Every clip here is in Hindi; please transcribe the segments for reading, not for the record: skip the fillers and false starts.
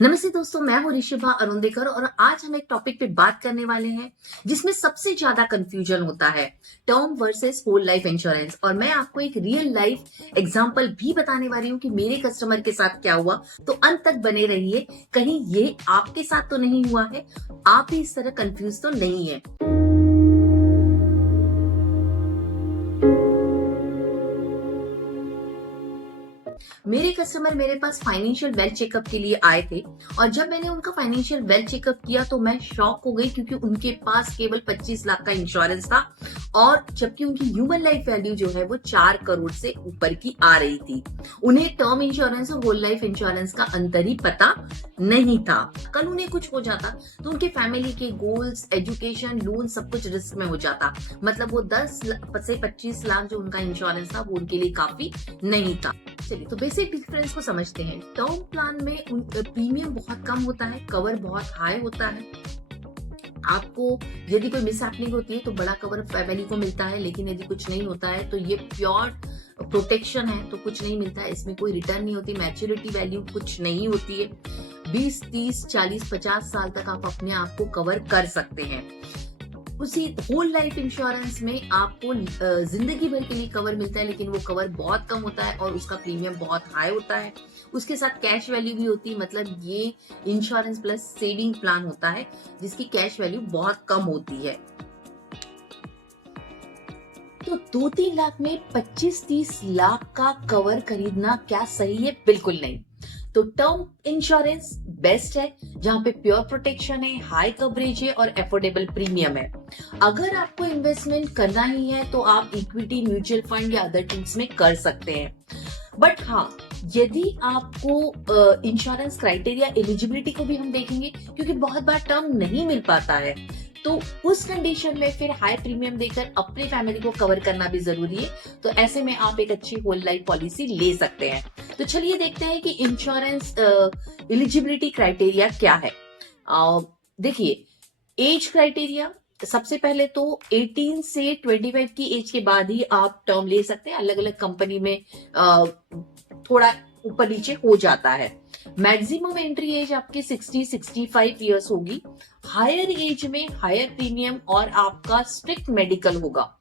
नमस्ते दोस्तों, मैं हूँ ऋषिभा अरुंदेकर और आज हम एक टॉपिक पे बात करने वाले हैं जिसमें सबसे ज्यादा कंफ्यूजन होता है, term versus whole life insurance. और मैं आपको एक रियल लाइफ एग्जांपल भी बताने वाली हूँ कि मेरे कस्टमर के साथ क्या हुआ। तो अंत तक बने रहिए, कहीं ये आपके साथ तो नहीं हुआ है, आप भी इस तरह कंफ्यूज तो नहीं है। मेरे कस्टमर मेरे पास फाइनेंशियल वेल्थ चेकअप के लिए आए थे और जब मैंने उनका फाइनेंशियल वेल्थ चेकअप किया तो मैं शॉक हो गई, क्योंकि उनके पास केवल 25 लाख का इंश्योरेंस था और जबकि उनकी ह्यूमन लाइफ वैल्यू जो है वो 4 करोड़ से ऊपर की आ रही थी। उन्हें टर्म इंश्योरेंस और होल लाइफ इंश्योरेंस का अंतर ही पता नहीं था। कल उन्हें कुछ हो जाता तो उनके फैमिली के गोल्स, एजुकेशन, लोन सब कुछ रिस्क में हो जाता। मतलब वो 10 से 25 लाख जो उनका इंश्योरेंस था वो उनके लिए काफी नहीं था। चलिए तो बेसिक डिफरेंस को समझते हैं। टर्म प्लान में प्रीमियम बहुत कम होता है, कवर बहुत हाई होता है। आपको यदि कोई मिस हैपनिंग होती है तो बड़ा कवर फैमिली को मिलता है, लेकिन यदि कुछ नहीं होता है तो ये प्योर प्रोटेक्शन है, तो कुछ नहीं मिलता है। इसमें कोई रिटर्न नहीं होती, मैच्योरिटी वैल्यू कुछ नहीं होती है। 20, 30, 40, 50 साल तक आप अपने आप को कवर कर सकते हैं। उसी होल लाइफ इंश्योरेंस में आपको जिंदगी भर के लिए कवर मिलता है, लेकिन वो कवर बहुत कम होता है और उसका प्रीमियम बहुत हाई होता है। उसके साथ कैश वैल्यू भी होती है, मतलब ये इंश्योरेंस प्लस सेविंग प्लान होता है जिसकी कैश वैल्यू बहुत कम होती है। तो 2-3 लाख में 25-30 लाख का कवर खरीदना क्या सही है? बिल्कुल नहीं। तो टर्म इंश्योरेंस बेस्ट है, जहां पे प्योर प्रोटेक्शन है, हाई कवरेज है और एफोर्डेबल प्रीमियम है। अगर आपको इन्वेस्टमेंट करना ही है तो आप इक्विटी, म्यूचुअल फंड या अदर टूल्स में कर सकते हैं। बट हाँ, यदि आपको इंश्योरेंस क्राइटेरिया, एलिजिबिलिटी को भी हम देखेंगे, क्योंकि बहुत बार टर्म नहीं मिल पाता है, तो उस कंडीशन में फिर हाई प्रीमियम देकर अपने फैमिली को कवर करना भी जरूरी है। तो ऐसे में आप एक अच्छी होल लाइफ पॉलिसी ले सकते हैं। तो चलिए देखते हैं कि इंश्योरेंस एलिजिबिलिटी क्राइटेरिया क्या है। देखिए, एज क्राइटेरिया सबसे पहले तो 18 से 25 की एज के बाद ही आप टर्म ले सकते हैं। अलग अलग कंपनी में थोड़ा ऊपर नीचे हो जाता है। मैक्सिमम एंट्री एज आपकी 60-65 इयर्स होगी। हायर एज में हायर प्रीमियम और आपका स्ट्रिक्ट मेडिकल होगा।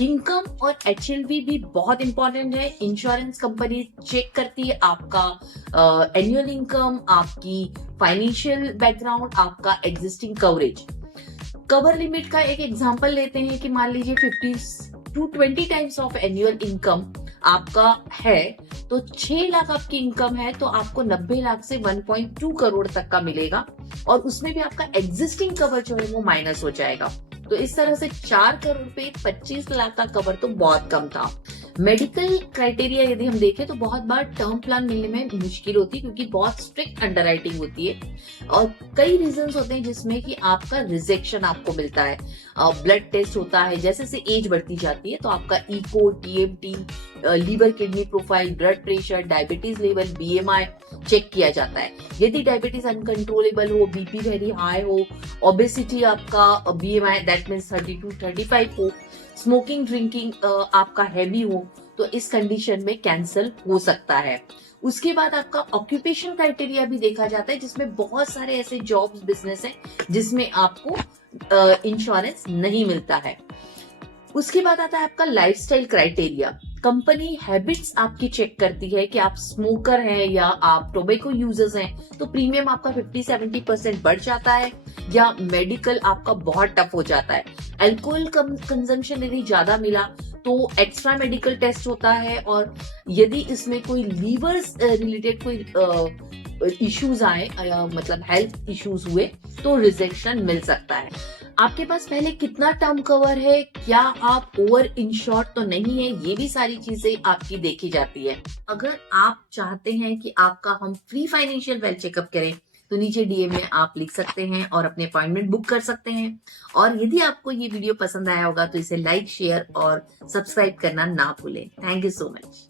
इनकम और एचएलवी भी बहुत इंपॉर्टेंट है। इंश्योरेंस कंपनी चेक करती है आपका एनुअल इनकम, आपकी फाइनेंशियल बैकग्राउंड, आपका एग्जिस्टिंग कवरेज। कवर लिमिट का एक एग्जांपल लेते हैं कि मान लीजिए 50 to 20 times of annual income आपका है, तो 6 लाख आपकी इनकम है तो आपको 90 लाख से 1.2 करोड़ तक का मिलेगा और उसमें भी आपका एग्जिस्टिंग कवर जो है वो माइनस हो जाएगा। तो इस तरह से 4 करोड़ पे 25 लाख का कवर तो बहुत कम था। मेडिकल क्राइटेरिया यदि हम देखें तो बहुत बार टर्म प्लान मिलने में मुश्किल होती है, क्योंकि बहुत स्ट्रिक्ट अंडरराइटिंग होती है और कई रीजंस होते हैं जिसमें कि आपका रिजेक्शन आपको मिलता है। ब्लड टेस्ट होता है, जैसे जैसे एज बढ़ती जाती है तो आपका echo, TMT, liver kidney profile, blood pressure, diabetes level, BMI check किया जाता है। यदि डायबिटीज अनकंट्रोलेबल हो, बीपी वेरी हाई हो, ओबेसिटी आपका बीएमआई दैट मीन्स 32-35 हो, स्मोकिंग ड्रिंकिंग आपका हैवी हो, तो इस कंडीशन में कैंसिल हो सकता है। उसके बाद आपका ऑक्यूपेशन क्राइटेरिया भी देखा जाता है, जिसमें बहुत सारे ऐसे जॉब्स, बिजनेस हैं जिसमें आपको इंश्योरेंस नहीं मिलता है। उसके बाद आता है आपका लाइफस्टाइल क्राइटेरिया। कंपनी हैबिट्स आपकी चेक करती है कि आप स्मोकर हैं या आप टोबैको यूजर्स हैं, तो प्रीमियम आपका 50-70% बढ़ जाता है या मेडिकल आपका बहुत टफ हो जाता है। अल्कोहल कंजम्पशन यदि ज्यादा मिला तो एक्स्ट्रा मेडिकल टेस्ट होता है, और यदि इसमें कोई लीवर रिलेटेड कोई इश्यूज आए, मतलब हेल्थ इश्यूज हुए, तो रिजेक्शन मिल सकता है। आपके पास पहले कितना टर्म कवर है, क्या आप ओवर इंश्योर्ड तो नहीं है, ये भी सारी चीजें आपकी देखी जाती है। अगर आप चाहते हैं कि आपका हम फ्री फाइनेंशियल वेल्थ चेकअप करें तो नीचे डीएम में आप लिख सकते हैं और अपने अपॉइंटमेंट बुक कर सकते हैं। और यदि आपको ये वीडियो पसंद आया होगा तो इसे लाइक, शेयर और सब्सक्राइब करना ना भूलें। Thank you so much.